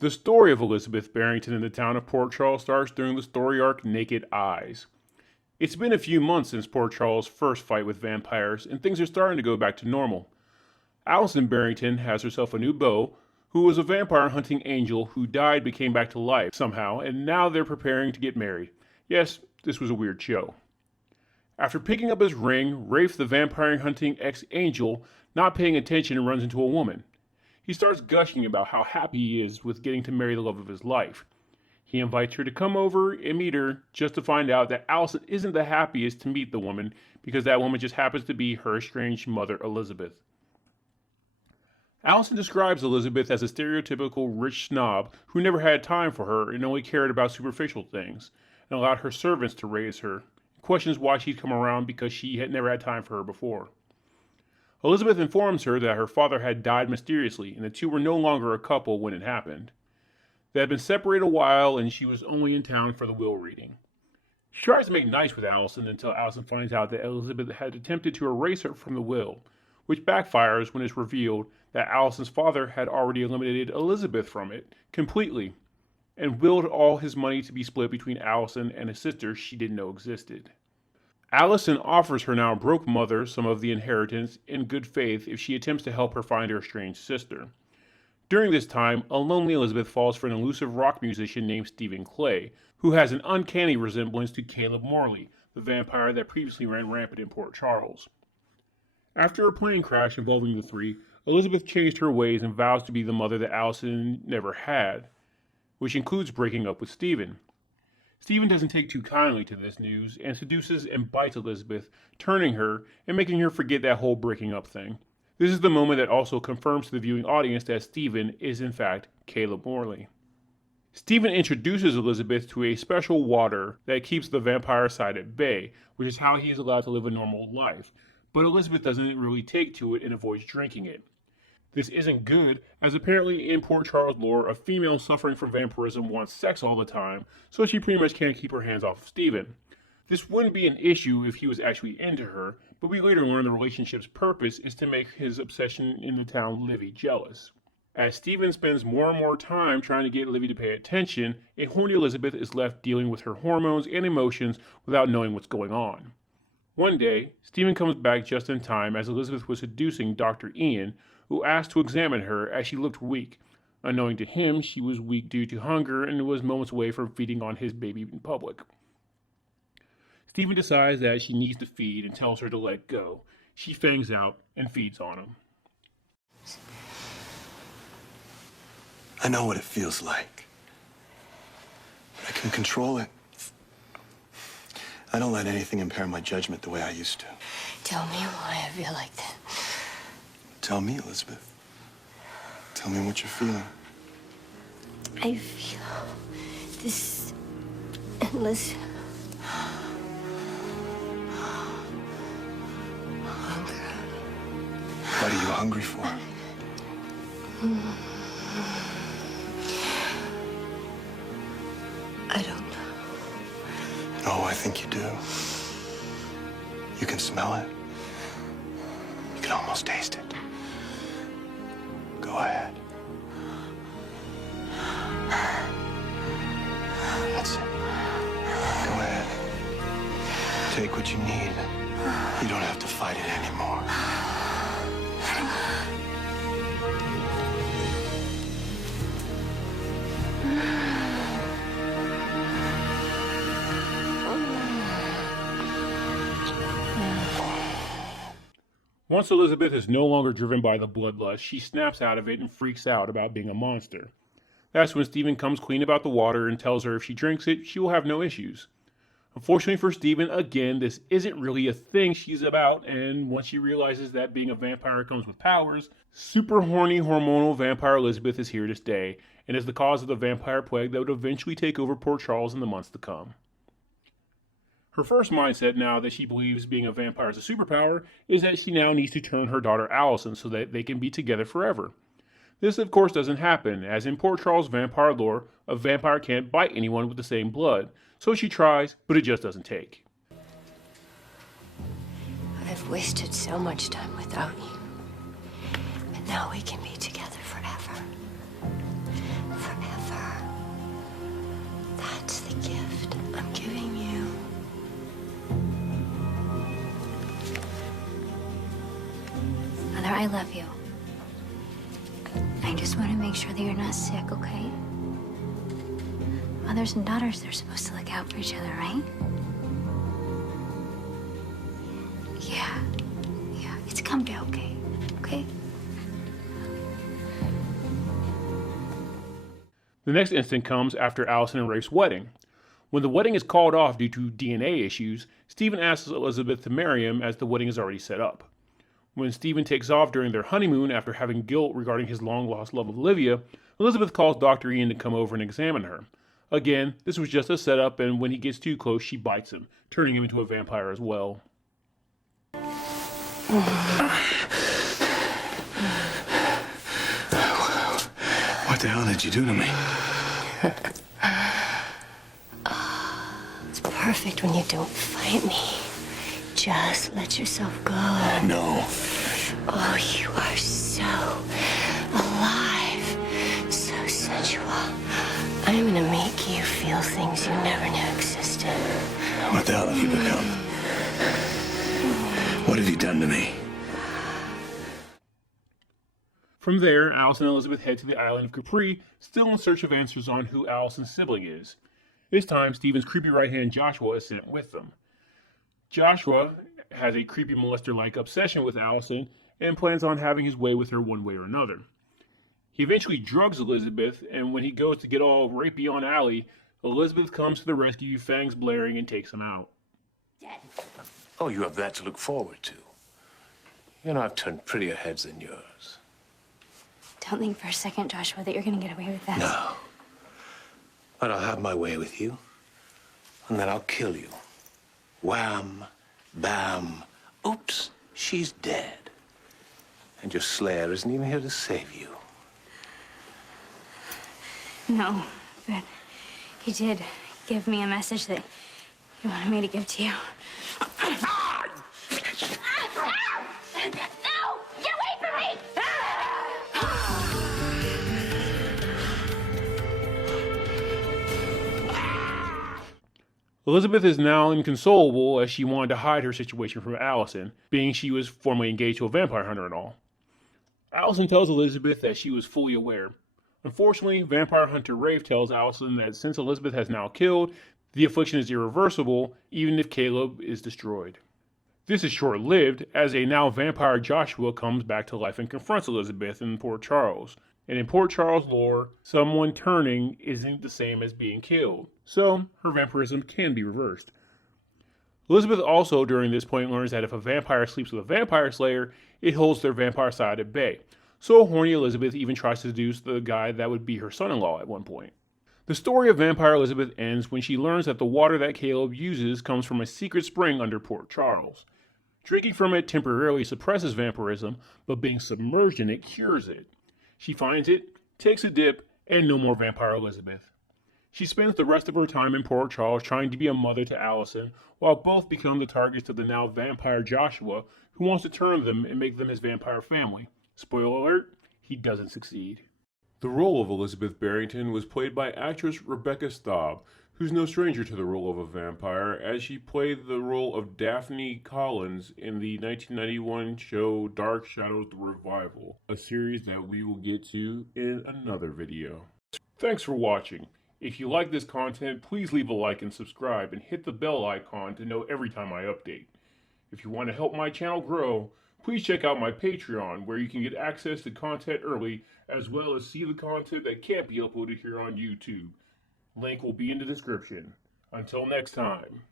The story of Elizabeth Barrington in the town of Port Charles starts during the story arc Naked Eyes. It's been a few months since Port Charles' first fight with vampires, and things are starting to go back to normal. Allison Barrington has herself a new beau, who was a vampire hunting angel who died but came back to life somehow, and now they're preparing to get married. Yes, this was a weird show. After picking up his ring, Rafe, the vampire hunting ex-angel, not paying attention, runs into a woman. He starts gushing about how happy he is with getting to marry the love of his life. He invites her to come over and meet her, just to find out that Allison isn't the happiest to meet the woman, because that woman just happens to be her estranged mother, Elizabeth. Allison describes Elizabeth as a stereotypical rich snob who never had time for her and only cared about superficial things, and allowed her servants to raise her. Questions why she'd come around because she had never had time for her before. Elizabeth informs her that her father had died mysteriously, and the two were no longer a couple when it happened. They had been separated a while, and she was only in town for the will reading. She tries to make nice with Allison until Allison finds out that Elizabeth had attempted to erase her from the will, which backfires when it's revealed that Allison's father had already eliminated Elizabeth from it completely, and willed all his money to be split between Allison and a sister she didn't know existed. Allison offers her now broke mother some of the inheritance in good faith if she attempts to help her find her estranged sister. During this time, a lonely Elizabeth falls for an elusive rock musician named Stephen Clay, who has an uncanny resemblance to Caleb Morley, the vampire that previously ran rampant in Port Charles. After a plane crash involving the three, Elizabeth changed her ways and vows to be the mother that Allison never had, which includes breaking up with Stephen. Stephen doesn't take too kindly to this news and seduces and bites Elizabeth, turning her and making her forget that whole breaking up thing. This is the moment that also confirms to the viewing audience that Stephen is in fact Caleb Morley. Stephen introduces Elizabeth to a special water that keeps the vampire side at bay, which is how he is allowed to live a normal life, but Elizabeth doesn't really take to it and avoids drinking it. This isn't good, as apparently in Port Charles lore, a female suffering from vampirism wants sex all the time, so she pretty much can't keep her hands off of Stephen. This wouldn't be an issue if he was actually into her, but we later learn the relationship's purpose is to make his obsession in the town Livy jealous. As Stephen spends more and more time trying to get Livy to pay attention, a horny Elizabeth is left dealing with her hormones and emotions without knowing what's going on. One day, Stephen comes back just in time as Elizabeth was seducing Dr. Ian, who asked to examine her as she looked weak. Unknowing to him, she was weak due to hunger and was moments away from feeding on his baby in public. Stephen decides that she needs to feed and tells her to let go. She fangs out and feeds on him. I know what it feels like. I can control it. I don't let anything impair my judgment the way I used to. Tell me why I feel like that. Tell me, Elizabeth. Tell me what you're feeling. I feel this endless hunger. What are you hungry for? I don't know. Oh, I think you do. You can smell it. You can almost taste it. Go ahead. That's it. Go ahead. Take what you need. You don't have to fight it anymore. Once Elizabeth is no longer driven by the bloodlust, she snaps out of it and freaks out about being a monster. That's when Stephen comes clean about the water and tells her if she drinks it, she will have no issues. Unfortunately for Stephen, again, this isn't really a thing she's about, and once she realizes that being a vampire comes with powers, super horny hormonal vampire Elizabeth is here to stay, and is the cause of the vampire plague that would eventually take over Port Charles in the months to come. Her first mindset, now that she believes being a vampire is a superpower, is that she now needs to turn her daughter Allison so that they can be together forever. This, of course, doesn't happen, as in Port Charles vampire lore, a vampire can't bite anyone with the same blood, so she tries, but it just doesn't take. I've wasted so much time without you. But now we can be together forever. Forever. I love you. I just want to make sure that you're not sick, okay? Mothers and daughters, they're supposed to look out for each other, right? Yeah. Yeah, it's come to okay. Okay? The next instant comes after Allison and Rafe's wedding. When the wedding is called off due to DNA issues, Stephen asks Elizabeth to marry him as the wedding is already set up. When Stephen takes off during their honeymoon after having guilt regarding his long-lost love of Olivia, Elizabeth calls Dr. Ian to come over and examine her. Again, this was just a setup, and when he gets too close, she bites him, turning him into a vampire as well. What the hell did you do to me? It's perfect when you don't fight me. Just let yourself go. No. Oh, you are so alive, so sensual. I'm gonna make you feel things you never knew existed. What the hell have you become? What have you done to me? From there, Allison and Elizabeth head to the island of Capri, still in search of answers on who Allison's sibling is. This time, Stephen's creepy right-hand Joshua is sent with them. Joshua has a creepy molester-like obsession with Allison and plans on having his way with her one way or another. He eventually drugs Elizabeth, and when he goes to get all rapey on Allie, Elizabeth comes to the rescue, fangs blaring, and takes him out. Oh, you have that to look forward to. You know, I've turned prettier heads than yours. Don't think for a second, Joshua, that you're gonna get away with that. No. But I'll have my way with you, and then I'll kill you. Wham, bam, oops, she's dead. And your slayer isn't even here to save you. No, but he did give me a message that he wanted me to give to you. No! Get away from me! Elizabeth is now inconsolable as she wanted to hide her situation from Allison, being she was formerly engaged to a vampire hunter and all. Allison tells Elizabeth that she was fully aware. Unfortunately, vampire hunter Rafe tells Allison that since Elizabeth has now killed, the affliction is irreversible, even if Caleb is destroyed. This is short-lived, as a now vampire Joshua comes back to life and confronts Elizabeth in Port Charles. And in Port Charles lore, someone turning isn't the same as being killed, so her vampirism can be reversed. Elizabeth also, during this point, learns that if a vampire sleeps with a vampire slayer, it holds their vampire side at bay. So horny Elizabeth even tries to seduce the guy that would be her son-in-law at one point. The story of Vampire Elizabeth ends when she learns that the water that Caleb uses comes from a secret spring under Port Charles. Drinking from it temporarily suppresses vampirism, but being submerged in it cures it. She finds it, takes a dip, and no more Vampire Elizabeth. She spends the rest of her time in Port Charles trying to be a mother to Allison, while both become the targets of the now vampire Joshua, who wants to turn them and make them his vampire family. Spoiler alert, he doesn't succeed. The role of Elizabeth Barrington was played by actress Rebecca Staab, who's no stranger to the role of a vampire, as she played the role of Daphne Collins in the 1991 show Dark Shadows The Revival, a series that we will get to in another video. Thanks for watching. If you like this content, please leave a like and subscribe, and hit the bell icon to know every time I update. If you want to help my channel grow, please check out my Patreon, where you can get access to content early, as well as see the content that can't be uploaded here on YouTube. Link will be in the description. Until next time.